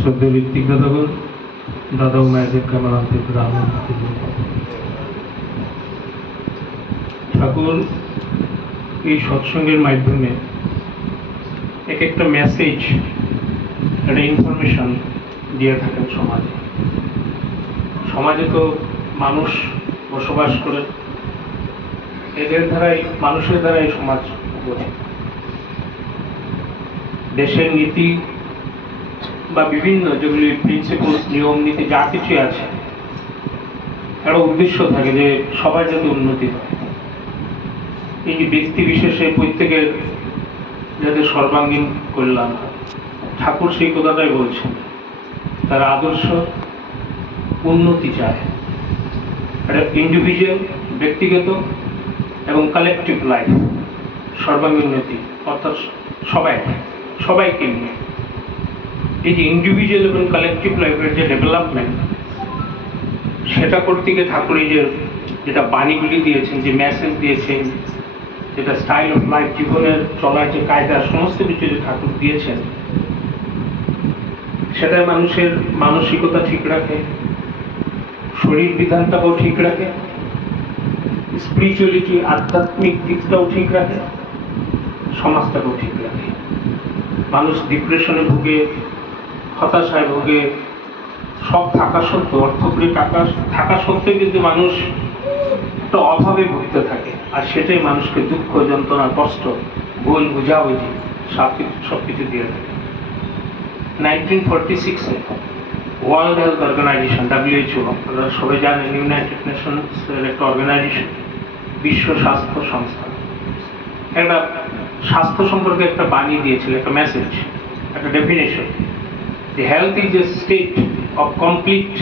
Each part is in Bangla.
শ্রদ্ধেয় ঋত্বিক দাদাগণ, দাদা ও মায়েদেরকে আমার আন্তরিক ঠাকুর এই সৎসঙ্গের মাধ্যমে এক একটা মেসেজ, একটা ইনফরমেশন দিয়ে থাকেন সমাজে। সমাজে তো মানুষ বসবাস করে, এদের দ্বারাই, মানুষের দ্বারাই সমাজ গঠিত। দেশের নীতি বা বিভিন্ন যেগুলি প্রিন্সিপালস, নিয়ম নীতি যা কিছু আছে, একটা উদ্দেশ্য থাকে যে সবার যাতে উন্নতি হয়। এই যে ব্যক্তি বিশেষে প্রত্যেকের যাতে সর্বাঙ্গীন কল্যাণ হয়, ঠাকুর সেই কথাটাই বলছেন। তার আদর্শ উন্নতি চায়, একটা ইন্ডিভিজুয়াল, ব্যক্তিগত এবং কালেকটিভ লাইফ, সর্বাঙ্গীন উন্নতি, অর্থাৎ সবাইকে নিয়ে। এই যে ইন্ডিভিজুয়াল এবং কালেকটিভ লাইফের যে ডেভেলপমেন্ট, সেটা করতে গিয়ে ঠাকুর এই যে যেটা বাণীগুলি দিয়েছেন, যে মেসেজ দিয়েছেন, যেটা স্টাইল অফ লাইফ, জীবনের চলার যে কায়দা, সমস্ত কিছু যে ঠাকুর দিয়েছেন, সেটাই মানুষের মানসিকতা ঠিক রাখে, শরীর বিধানটাও ঠিক রাখে, স্পিরিচুয়ালিটি, আধ্যাত্মিক দিকটাও ঠিক রাখে, সমাজটাকেও ঠিক রাখে। মানুষ ডিপ্রেশনে ভুগে, হতাশায় ভুগে, সব থাকা সত্ত্বেও, অর্থকরী টাকা থাকা সত্ত্বেও কিন্তু মানুষ একটা অভাবে ভুগতে থাকে। আর সেটাই মানুষকে দুঃখ, যন্ত্রণা, কষ্ট, ভুল বুঝাবুঝি সবকিছু দিয়ে থাকে। 1946-এ ওয়ার্ল্ড হেলথ অর্গানাইজেশন, WHO, আপনারা সবাই জানেন, ইউনাইটেড নেশনসের একটা অর্গানাইজেশন, বিশ্ব স্বাস্থ্য সংস্থা, একটা স্বাস্থ্য সম্পর্কে একটা বাণী দিয়েছিল, একটা মেসেজ, একটা definition. The health is a state of complete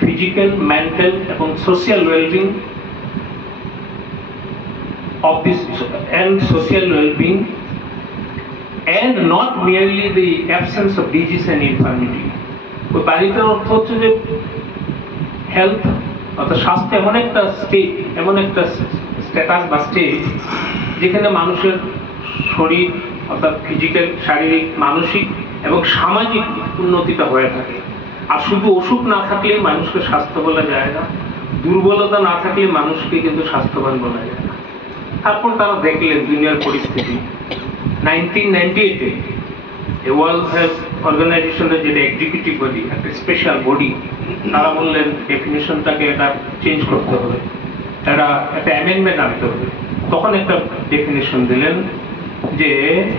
physical, mental এবং social well-being of this and social well-being, and not merely the absence of disease and infirmity. ওই বাণীটার অর্থ হচ্ছে যে হেলথ অর্থাৎ স্বাস্থ্য এমন একটা স্টেট, এমন একটা স্ট্যাটাস বা স্টেট, যেখানে মানুষের শরীর অর্থাৎ ফিজিক্যাল, শারীরিক, মানসিক এবং সামাজিক উন্নতিটা হয়ে থাকে। আর শুধু অসুখ না থাকলে মানুষকে স্বাস্থ্য বলা যায় না, দুর্বলতা না থাকলে মানুষকে কিন্তু স্বাস্থ্যবান বলা যায় না। তারপর তারা দেখলেন দুনিয়ার পরিস্থিতি। 1998-এ ওয়ার্ল্ড হেলথ অর্গানাইজেশনের যেটা এক্সিকিউটিভ বডি, একটা স্পেশাল বডি, তারা বললেন ডেফিনেশনটাকে এটা চেঞ্জ করতে হবে, একটা অ্যামেন্ডমেন্ট আনতে হবে। তখন একটা ডেফিনেশন দিলেন যে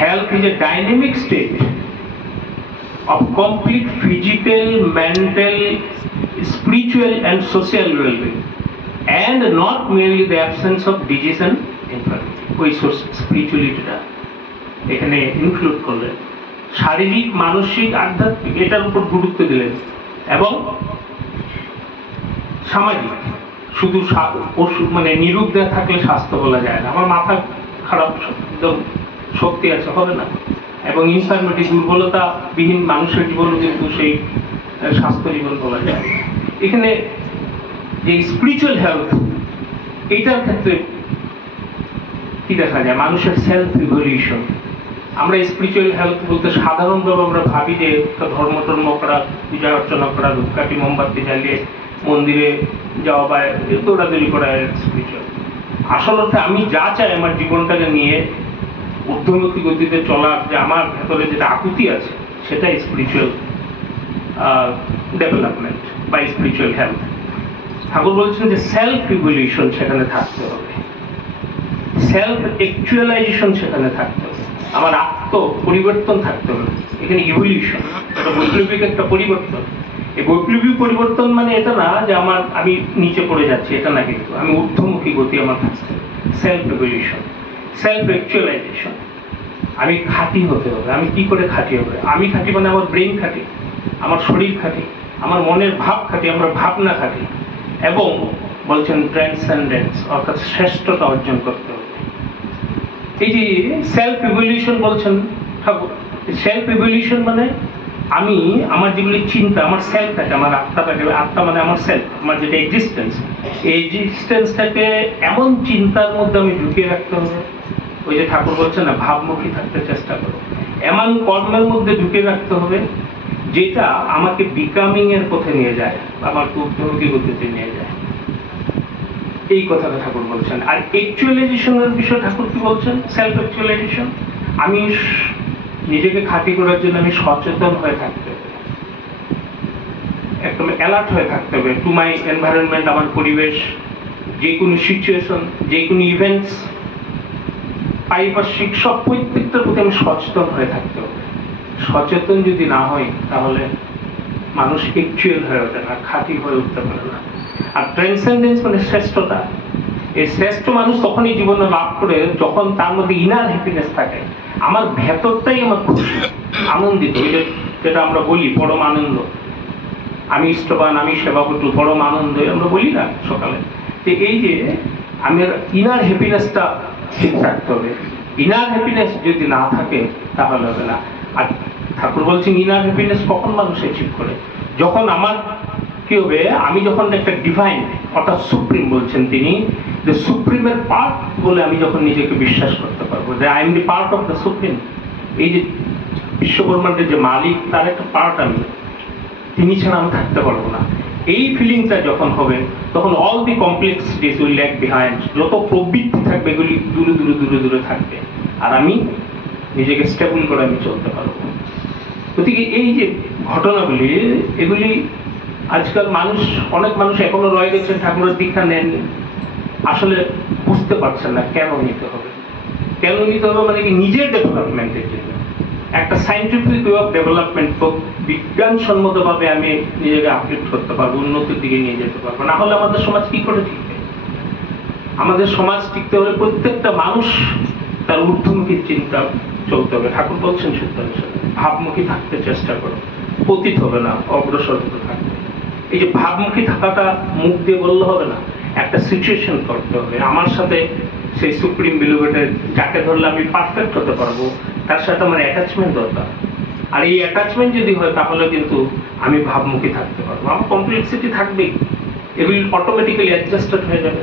health is a dynamic state of complete physical, mental, spiritual and social well-being, and not merely the absence of disease and infirmity. ওই স্পিরিচুয়ালিটিটা এখানে ইনক্লুড করলেন, শারীরিক, মানসিক, আধ্যাত্মিক, এটার উপর গুরুত্ব দিলেন, এবং সামাজিক। শুধু মানে নিরোগ দেয়া থাকলে স্বাস্থ্য বলা যায় না, আমার মাথা খারাপ, একদম শক্তি আছে, হবে না। এবং ইনফার্মিটি, দুর্বলতা বিহীন মানুষের জীবনও কিন্তু সেই স্বাস্থ্য জীবন বলা যায়। এখানে যে স্পিরিচুয়াল হেলথ, এইটার ক্ষেত্রে কি দেখা যায়, মানুষের সেলফ ইভলিউশন। আমরা স্পিরিচুয়াল হেলথ বলতে সাধারণভাবে আমরা ভাবি যে ধর্ম টর্ম করা, পূজা অর্চনা করা, ধূপকাঠি মোমবাতি জ্বালিয়ে মন্দিরে যাওয়া বা দৌড়াদৌড়ি করা স্পিরিচুয়াল। আসল অর্থে আমি যা চাই আমার জীবনটাকে নিয়ে ঊর্ধ্বমুখী গতিতে চলার, যে আমার ভেতরে যেটা আকুতি আছে, সেটাই স্পিরিচুয়াল ডেভেলপমেন্ট বা স্পিরিচুয়াল হেলথ। ঠাকুর বলছেন যে সেলফ ইভলিউশন সেখানে থাকতে হবে, সেলফ অ্যাকচুয়ালাইজেশন সেখানে থাকতে হবে, আমার আত্ম পরিবর্তন থাকতে হবে। এখানে ইভলিউশন একটা বৈপ্লবিক একটা পরিবর্তন। এই বৈপ্লবিক পরিবর্তন মানে এটা না যে আমি নিচে পড়ে যাচ্ছি, এটা না, কিন্তু আমি ঊর্ধ্বমুখী গতি আমার থাকতে হবে। Self evolution, self actualisation. আমি খাঁটি হতে হবে। আমি কি করে খাঁটি হবে? আমি খাঁটি মানে আমার ব্রেন খাঁটি, আমার শরীর খাঁটি, আমার মনের ভাব খাঁটি, আমার ভাবনা খাঁটি, এবং বলছেন ট্রান্সেন্ডেন্স অর্থাৎ শ্রেষ্ঠতা অর্জন করতে হবে। এই যে সেলফ ইভলিউশন বলছেন ঠাকুর, সেলফ ইভলিউশন মানে আমি আমার যেগুলি চিন্তা, আমার সেলফ থাকে, আমার আত্মাটাকে, আত্মা মানে আমার সেলফ, আমার যেটা এক্সিস্টেন্স, এই এক্সিস্টেন্সটাকে এমন চিন্তার মধ্যে আমি ঢুকিয়ে রাখতে হবে। ওই যে ঠাকুর বলছেন না, ভাবমুখী থাকতে চেষ্টা করো। এমন কর্মের মধ্যে ঢুকে রাখতে হবে যেটা আমাকে বিকামিং এর পথে নিয়ে যায়, আমার ঊর্ধ্বমুখী গতিতে নিয়ে যায়। এই কথাটা ঠাকুর বলছেন। আর অ্যাকচুয়ালাইজেশনের বিষয় ঠাকুর কি বলছেন? Self actualisation. আমি নিজেকে খাঁটি করার জন্য আমি সচেতন হয়ে থাকতে হবে, একদম অ্যালার্ট হয়ে থাকতে হবে টু মাই এনভায়রনমেন্ট, আমার পরিবেশ, যে কোনো সিচুয়েশন, যে কোনো ইভেন্টস, পারিপার্শ্বিক সব প্রত্যেকটার প্রতি আমি সচেতন হয়ে থাকতে হবে। সচেতন যদি না হয় তাহলে মানুষ অ্যাকচুয়াল হয়ে ওঠে না, খাঁটি হয়ে উঠতে পারে না। আর ট্রান্সেন্ডেন্স মানে শ্রেষ্ঠতা। এই শ্রেষ্ঠ মানুষ তখনই জীবনে লাভ করে যখন তার মধ্যে ইনার হ্যাপিনেস থাকে। আমার ভেতরটাই আমার খুশি, আনন্দিত, যেটা আমরা বলি পরম আনন্দ। আমি ইষ্টবান, আমি সেবা করতে পরম আনন্দ আমরা বলি না সকালে। তো এই যে আমি ইনার হ্যাপিনেসটা ঠিক রাখতে হবে। ইনার হ্যাপিনেস যদি না থাকে তাহলে হবে না। আর ঠাকুর বলছেন ইনার হ্যাপিনেস কখন মানুষ অ্যাচিভ করে? যখন আমার কি হবে, আমি যখন একটা ডিভাইন অর্থাৎ সুপ্রিম বলছেন তিনি, যে সুপ্রিমের পার্ট বলে আমি যখন নিজেকে বিশ্বাস করতে পারবো যে I am the part of the supreme, এই যে বিশ্বব্রহ্মাণ্ডের যে মালিক তার একটা পার্ট আমি, তিনি ছাড়া আমি থাকতে পারবো না। এই ফিলিংটা যখন হবে তখন all the complexities will lag behind. যত প্রবৃত্তি থাকবে এগুলি দূরে দূরে দূরে দূরে থাকবে, আর আমি নিজেকে স্টেবল করে আমি চলতে পারবো। গতিকে এই যে ঘটনাগুলি, এগুলি আজকাল অনেক মানুষ এখনো রয়ে গেছেন, ঠাকুরের দীক্ষা নেননি, আসলে বুঝতে পারছেন না কেন নিতে হবে। কেন নিতে হবে মানে কি, নিজের ডেভেলপমেন্টের জন্য, একটা সায়েন্টিফিক ওয়ে অফ ডেভেলপমেন্ট, বিজ্ঞানসম্মতভাবে আমি নিজেকে আপলিফ্ট করতে পারবো, উন্নতির দিকে নিয়ে যেতে পারবো। না হলে আমাদের সমাজ কি করে টিকবে? আমাদের সমাজ টিকতে হলে প্রত্যেকটা মানুষ তার ঊর্ধ্বমুখী চিন্তা চলতে হবে। ঠাকুর বলছেন শুদ্ধানুসারে ভাবমুখী থাকতে চেষ্টা করো, পতিত হবে না, অগ্রসর হতে থাকবে। এই যে ভাবমুখী থাকাটা মুখ দিয়ে বললে হবে না, একটা সিচুয়েশন করতে হবে। আমার সাথে সেই সুপ্রিম বিলিভেটের যাকে ধরলে আমি পারফেক্ট হতে পারবো, তার সাথে আমার অ্যাটাচমেন্ট দরকার। আর এই অ্যাটাচমেন্ট যদি হয় তাহলে কিন্তু আমি ভাবমুখী থাকতে পারবো। আমার কমপ্লেক্সিটি থাকবেই, এগুলি অটোমেটিক্যালি অ্যাডজাস্টেড হয়ে যাবে।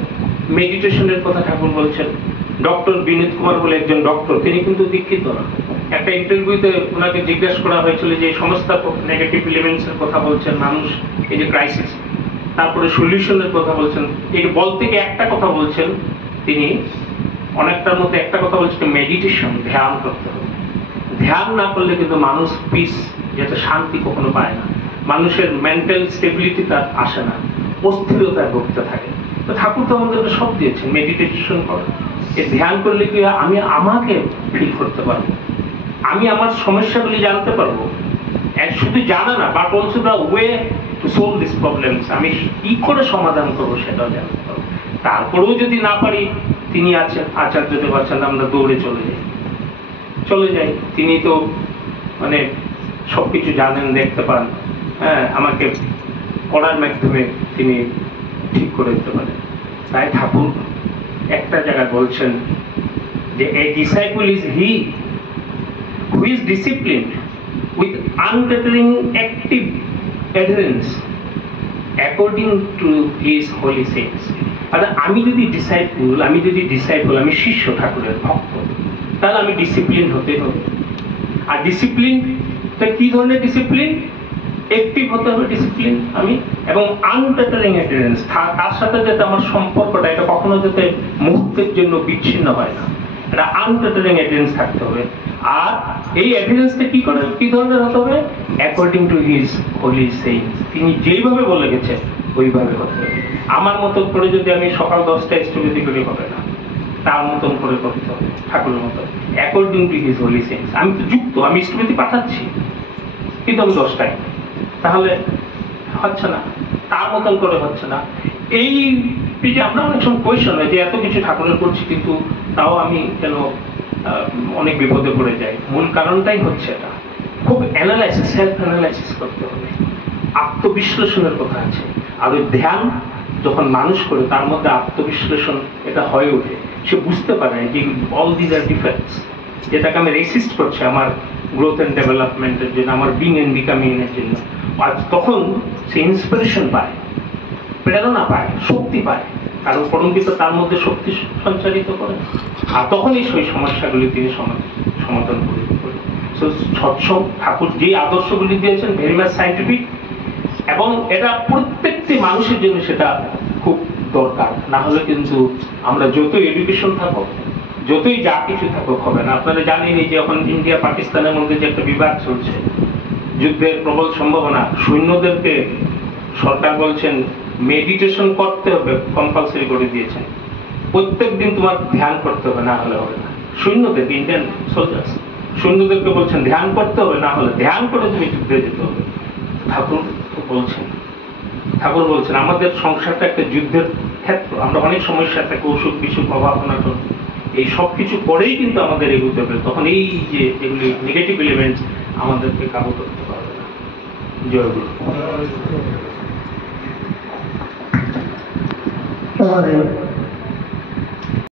মেডিটেশনের কথা ঠাকুর বলছেন। ডক্টর বিনীত কুমার বলে একজন ডক্টর, তিনি কিন্তু দীক্ষিত না। একটা ইন্টারভিউতে ওনাকে জিজ্ঞাসা করা হয়েছিল যে সমস্ত নেগেটিভ এলিমেন্টস এর কথা বলছেন মানুষ, এই যে ক্রাইসিস, তারপরে সলিউশনের কথা বলছেন, এই বলতে গিয়ে একটা কথা বলছেন তিনি, অনেকটার মধ্যে একটা কথা বলছেন মেডিটেশন, ধ্যান করতে হবে। ধ্যান না করলে কিন্তু মানুষ পিস, যেটা শান্তি কখনো পায় না, মানুষের মেন্টাল স্টেবিলিটি তার আসে না, অস্থিরতায় ভুগতে থাকে। তো ঠাকুর তো আমাদেরকে সব দিয়েছেন, মেডিটেশন করো। এই ধ্যান করলে কি আমি আমাকে ফিল করতে পারবো, আমি আমার সমস্যাগুলি জানতে পারবো। শুধু জানা না, but also the way to solve this problems, আমি কি করে সমাধান করবো সেটাও জানতে পারবো। তারপরেও যদি না পারি, তিনি আছেন, আচার্যদেব আছেন, আমরা দৌড়ে চলে যাই। তিনি তো মানে সবকিছু জানেন, দেখতে পান, হ্যাঁ, আমাকে পড়ার মাধ্যমে তিনি ঠিক করে দিতে পারেন। তাই ঠাকুর একটা জায়গায় বলছেন যে a disciple is he who is disciplined with untiring active adherence according to his holy sense. অর্থাৎ আমি যদি ডিসাইপল, আমি শিষ্য, ঠাকুরের ভক্ত, তাহলে আমি ডিসিপ্লিন হতে হবে। আর ডিসিপ্লিনটা কি ধরনের ডিসিপ্লিন? অ্যাক্টিভ হতে হবে ডিসিপ্লিন আমি, এবং আনটারিং অ্যাডারেন্স, তার সাথে যাতে আমার সম্পর্কটা এটা কখনো যাতে মুহূর্তের জন্য বিচ্ছিন্ন হয় না, এটা আনটারিং অ্যাডারেন্স থাকতে হবে। আর এই অ্যাডারেন্সটা কি ধরনের হতে হবে? According to his Holi signs, তিনি যেইভাবে বলে গেছেন ওইভাবে হতে হবে। আমার মতো করে যদি আমি সকাল 10টায় স্থবিতি করি হবে না, তার মতন করে করতে হবে, ঠাকুরের মতো, according to his Holi signs. আমি তো যুক্ত, আমি স্থবিতি পাঠাচ্ছি, কিন্তু আমি 10টায়, তাহলে হচ্ছে না, তার মতন করে হচ্ছে না। এই যে আমরা অনেক সময় কোয়েশন হয় যে এত কিছু ঠাকুরের করছি কিন্তু তাও আমি কেন অনেক বিপদে পড়ে যাই। মূল কারণটাই হচ্ছে এটা, খুব অ্যানালাইসিস, সেলফ অ্যানালাইসিস করতে হবে, আত্মবিশ্লেষণের কথা আছে। আর ওই ধ্যান যখন মানুষ করে তার মধ্যে আত্মবিশ্লেষণ এটা হয়ে ওঠে, সে বুঝতে পারে যে অল দিজ আর ডিফেক্টস, যেটাকে আমি রেসিস্ট করছি আমার গ্রোথ অ্যান্ড ডেভেলপমেন্টের জন্য, আমার বিং অ্যান্ড বিকামিং এর জন্য। আর তখন সে ইন্সপিরেশন পায়, প্রেরণা পায়, শক্তি পায়, কারণ পরমপিতা তার মধ্যে শক্তি সঞ্চারিত করে। আর তখনই সেই সমস্যাগুলি তিনি সমাধান করে। সৎসঙ্গ ঠাকুর যে আদর্শগুলি দিয়েছেন ভেরি মাচ সাইন্টিফিক, এবং এটা প্রত্যেকটি মানুষের জন্য সেটা খুব দরকার। না হলে কিন্তু আমরা যতই এডুকেশন থাকো, যতই যা কিছু থাকুক হবে না। আপনারা জানেনই যে এখন ইন্ডিয়া পাকিস্তানের মধ্যে যে একটা বিবাদ চলছে, যুদ্ধের প্রবল সম্ভাবনা, সৈন্যদেরকে সরকার বলছেন মেডিটেশন করতে হবে, কম্পালসারি করে দিয়েছেন, প্রত্যেক দিন তোমার ধ্যান করতে হবে, না হলে হবে না। সৈন্যদেরকে, ইন্ডিয়ান সোলজার্স সৈন্যদেরকে বলছেন ধ্যান করতে হবে, না হলে ধ্যান করে তুমি যুদ্ধে যেতে হবে। ঠাকুর বলছেন আমাদের সংসারটা একটা যুদ্ধের ক্ষেত্র, আমরা অনেক সমস্যা থাকে, অসুখ বিসুখ, অভাব অনাটন, এই সব কিছু করেই কিন্তু আমাদের এগোতে হবে। তখন এই যে এগুলি নেগেটিভ এলিমেন্টস আমাদেরকে কাবু করতে পারবে না। জয় গুরু।